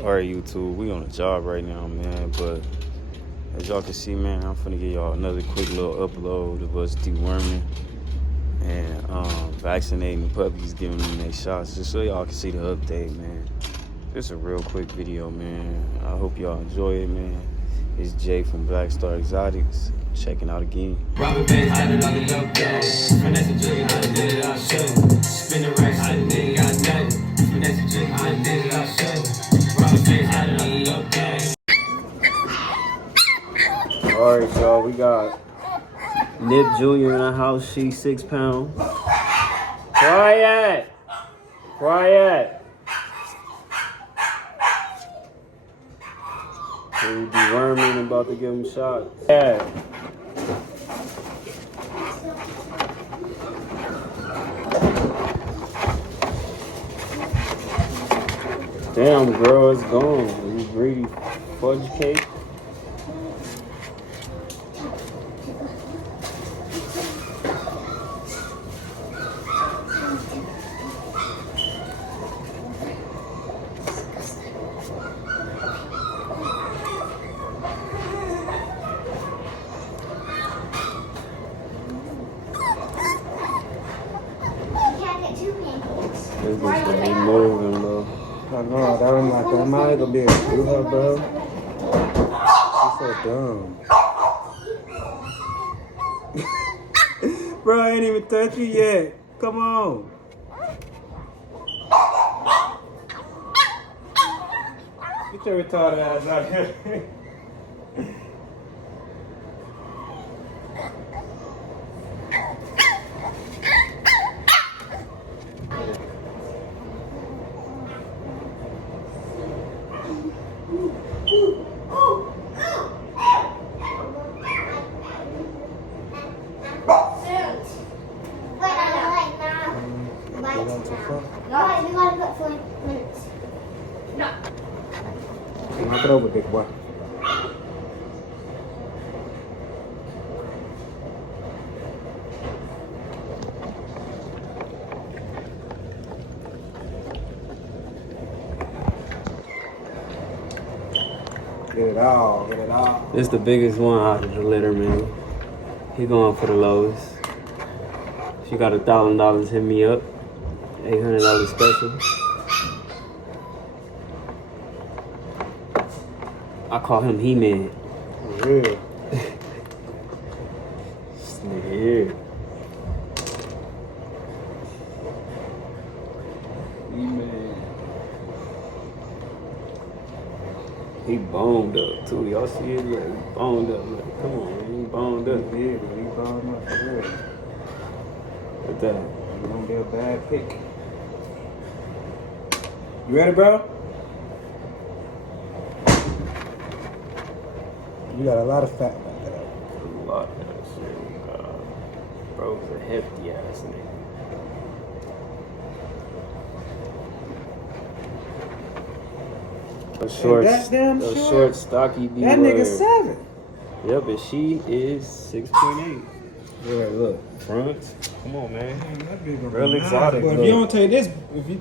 Alright, YouTube, we on a job right now, man, but as y'all can see, man, I'm finna give y'all another quick little upload of us deworming and vaccinating the puppies, giving them their shots, just so y'all can see the update, man. Just a real quick video, man. I hope y'all enjoy it, man. It's Jay from BlackstarExoticz, checking out again. Robert Banks had it on the low gas. Finesse a jig, I did it, I'll show. Spin the racks, I did got nothing. Finesse a jig, I did it, I'll show. Robert Banks had it on the low gas. Alright, y'all, we got Nip Jr. in the house. She's 6 pounds. Quiet! Quiet! So we deworming, about to give him shots. Yeah. Damn, girl, it's gone. You greedy fudge cake. This bitch gonna be moving, bro. I know, that was like, I'm not gonna be able to do that, bro. She's so dumb. Bro, I ain't even touched you yet. Come on. Get your retarded ass out here. Knock it over, big boy. Get it all, get it all. This the biggest one out of the litter, man. He going for the lowest. If you got $1,000, hit me up. $800 special. I call him He-Man. For real. This nigga here. He-Man. He boned up too. Y'all see it? Like, he boned up. Like, come on, man. He boned up. Yeah, but he boned up for real. Look at that. It's gonna be a bad pick. You ready, bro? You got a lot of fat back there. A lot of that shit. Bro's a hefty ass nigga. A short, stocky B. That nigga 7. Yep, but she is 6.8. Yeah, look. Front. Come on, man. That big one. Real exotic. But if you don't take this,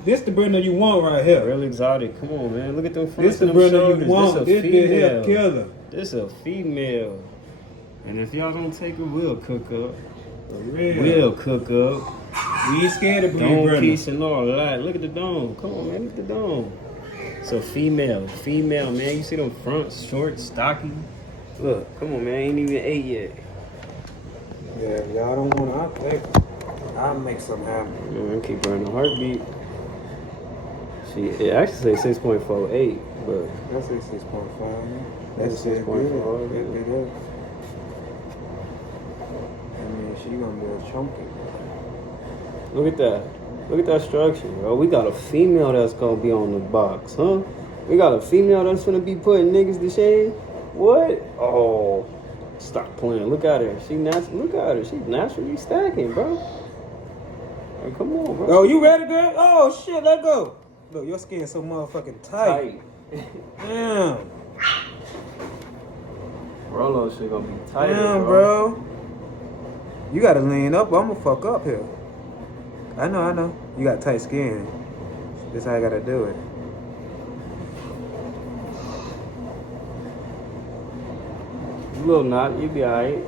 this the brand you want right here. Real exotic. Come on, man. Look at them fronts. This the and brand them you shoulders. want. This a This big here female. killer. This a female. And if y'all don't take her, we'll cook up. For real. We'll cook up. We ain't scared of breed, Dome brother. piece and all that. Look at the dome. Come on, man. Look at the dome. So female, man. You see them fronts, short, stocky. Look, come on, man. Ain't even 8 yet. Yeah, if y'all don't want to, I'll make something happen. Man, keep her in the heartbeat. It actually say 6.48, but That's a 6.5, man. That's That's 6.5. 6.5, That big up. I mean, she gonna be a chunky. look at that. Look at that structure, bro. We got a female that's gonna be on the box, huh? We got a female that's gonna be putting niggas to shame. What? Oh, stop playing. Look at her. Look at her. She's naturally stacking, bro. Hey, come on, bro. Oh, you ready, girl? Oh shit, let go. Look, your skin's so motherfucking tight. Damn. Rolo shit gonna be tight. Damn, bro. You gotta lean up. I'ma fuck up here. I know. You got tight skin. This how I gotta do it. A little knot. You be alright. Yeah,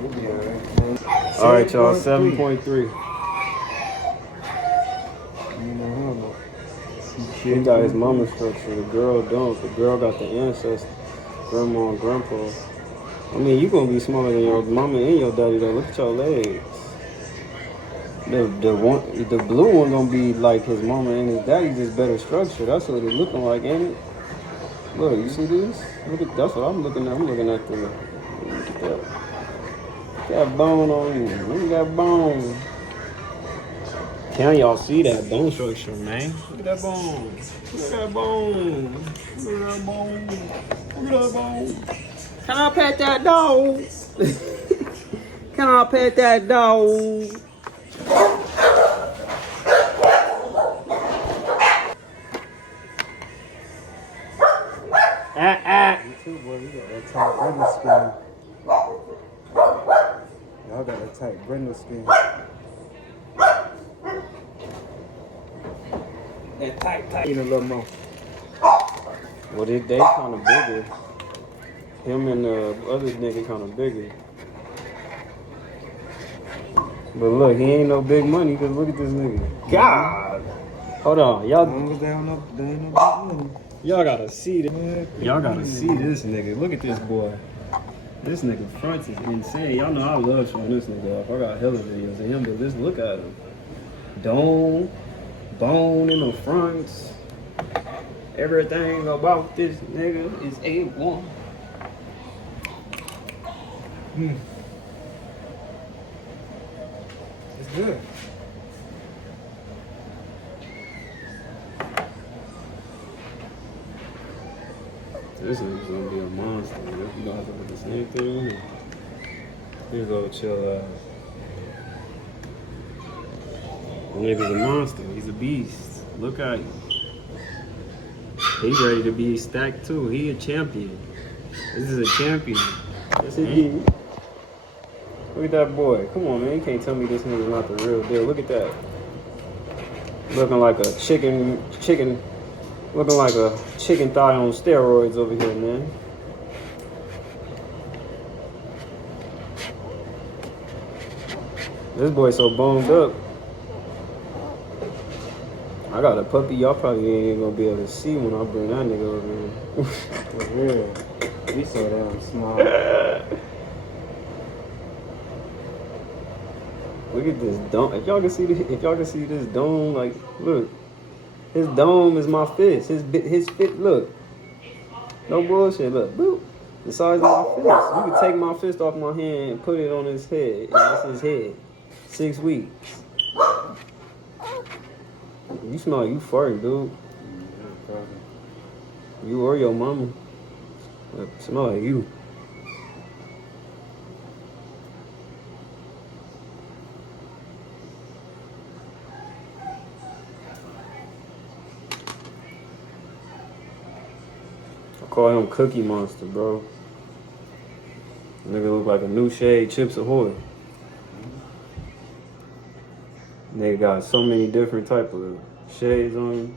you'll be alright. Alright, y'all. 7.3. You know, hell no. He got his mama structure. The girl don't. The girl got the ancestors, grandma and grandpa. I mean, you gonna be smaller than your mama and your daddy though. Look at your legs. The blue one gonna be like his mama and his daddy, just better structure. That's what it's looking like, ain't it? Look, you see this? Look at that's what I'm looking at. I'm looking at the look at that. That bone on you. Look at that bone. Can y'all see that bone structure, man? Look at that bone. Look at that bone. Look at that bone. Look at that bone. Can I pet that dog? Can I pet that dog? You too, boy. You got that tight Brenda skin. Y'all got that tight Brenda skin. That tight. Eat a little more. Well, they kind of bigger. Him and the other nigga kind of bigger. But look, he ain't no big money, because look at this nigga. God! Hold on, y'all. As long as they ain't no big money. Y'all gotta see this. Y'all gotta see this nigga. Look at this boy. This nigga front is insane. Y'all know I love showing this nigga off. I got hella videos of him, but just look at him. Dome, bone in the fronts. Everything about this nigga is A1. It's good. This nigga's gonna be a monster. You gonna have to put the same thing on him. Here go, chill out. The nigga's a monster. He's a beast. Look at him. He ready to be stacked too. He a champion. This is a champion. Yes, indeed. Look at that boy. Come on, man. You can't tell me this nigga's not the real deal. Look at that. Looking like a chicken. Looking like a chicken thigh on steroids over here, man. This boy so boned up. I got a puppy y'all probably ain't gonna be able to see when I bring that nigga over here. For real. We so damn small. Look at this dome. If y'all can see this dome, like, look. His dome is my fist. His fist, look. No bullshit, look. Boop. The size of my fist. You can take my fist off my hand and put it on his head. And that's his head. 6 weeks. You smell like you farting, dude. You or your mama. It smell like you. I call him Cookie Monster, bro. Nigga look like a new shade Chips Ahoy. They got so many different type of shades on him.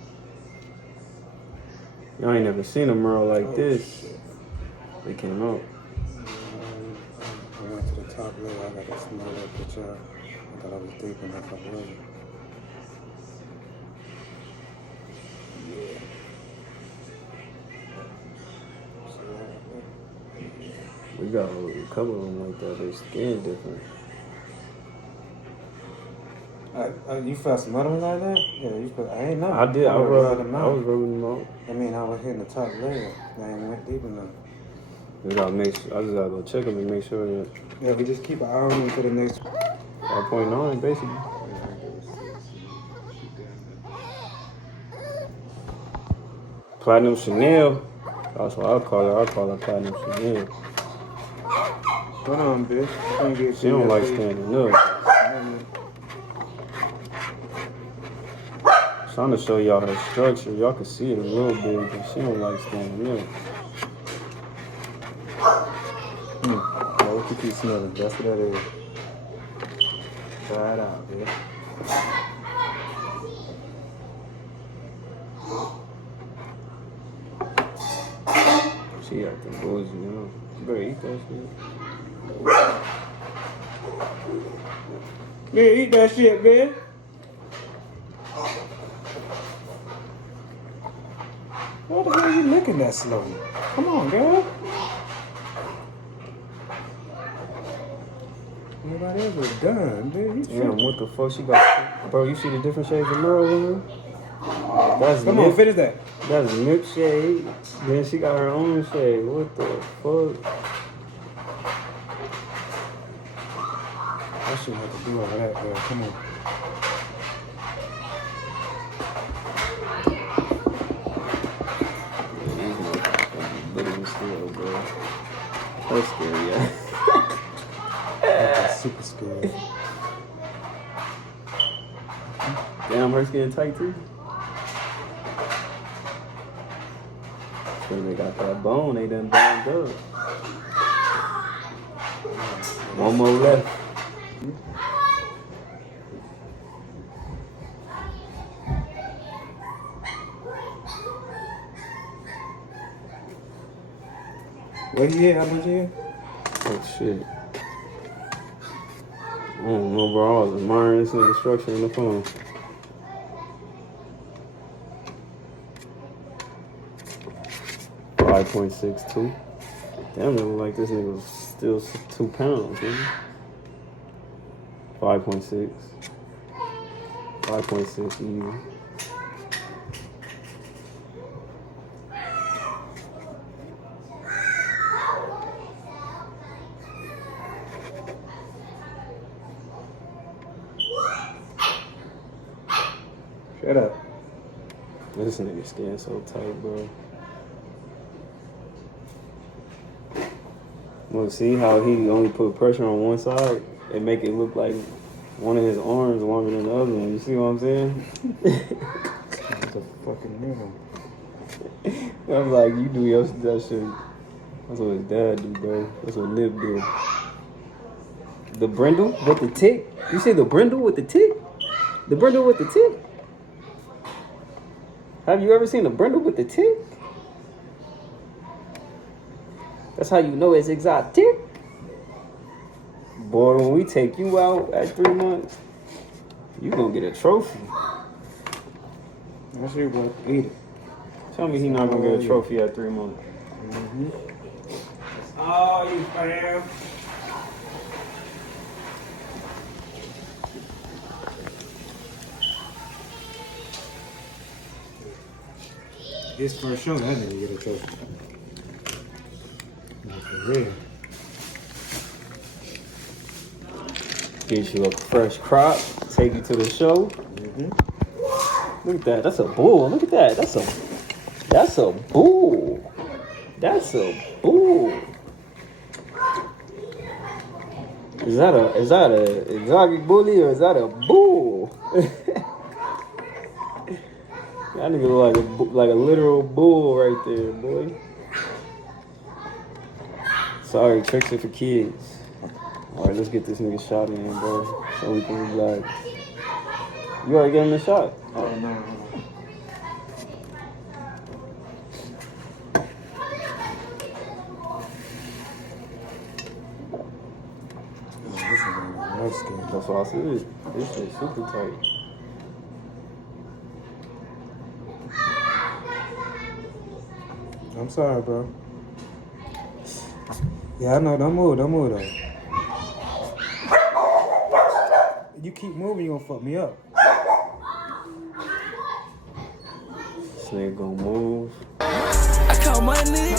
Y'all ain't never seen a Merle like this. Shit. They came out. I went to the top layer. I got to smell that bitch out. I thought I was deep enough. I wasn't. We got a couple of them like that. Their skin different. You felt some other ones like that? Yeah, you felt. I ain't know. I did. I was rubbing them out. rubbing them out. I mean, I was hitting the top layer. I ain't went deep enough. We gotta make sure. I just gotta go check them and make sure that Yeah, we just keep an eye on them for the next. 5.9 basically. Platinum Chanel. That's what I call her. I call her Platinum Chanel. Hold on, bitch. She don't like standing up. Trying to show y'all her structure. Y'all can see it a little bit, but she don't like standing up. Yeah, what you keep smelling? That's what that is. Try it out, bitch. She acting bougie, you know. Bro, eat that shit. Man, eat that shit, man. What the hell are you licking that slow? Come on, girl. Nobody ever done, dude. Damn, what the fuck she got? Bro, you see the different shades of Merle in her? That's Come on, finish that. That's nip shade. Then she got her own shade. What the fuck? I shouldn't have to do all that, bro. Come on. These motherfuckers gonna be little still, bro. That's scary, yeah. That's super scary. Damn, her skin tight too. So they got that bone, they done bound up. One more left. What he hit? How much he hit? Oh shit. I don't know, bro. I was admiring this nigga structure on the phone. $5.62. Damn, it look like this nigga was still 2 pounds, man. 5.6. 5.6 even. Shut up. This nigga skin so tight, bro. Look, see how he only put pressure on one side and make it look like one of his arms longer than the other one. You see what I'm saying? That's a fucking minimum. I'm like, you do your that shit. That's what his dad do, bro. That's what Nip do. The brindle with the tick? You say the brindle with the tick? The brindle with the tick? Have you ever seen a brindle with the tick? That's how you know it's exotic. Boy, when we take you out at 3 months, you gonna get a trophy. That shit was eat it. Tell me he not gonna get a trophy at 3 months. Mm-hmm. Oh, you fam. His first show, that nigga get a trophy. Not for real. Get you a fresh crop, take you to the show. Mm-hmm. Look at that, that's a bull. Look at that, that's a bull. That's a bull. Is that a exotic bully or is that a bull? That nigga look like a literal bull right there, boy. Sorry, tricks are for kids. All right, let's get this nigga shot in, bro, so we can relax. You already gave him a shot? Oh, no. That's what I said. This shit super tight. I'm sorry, bro. Yeah, I know. Don't move though. You keep moving, you gonna fuck me up. This nigga gonna move. I count money.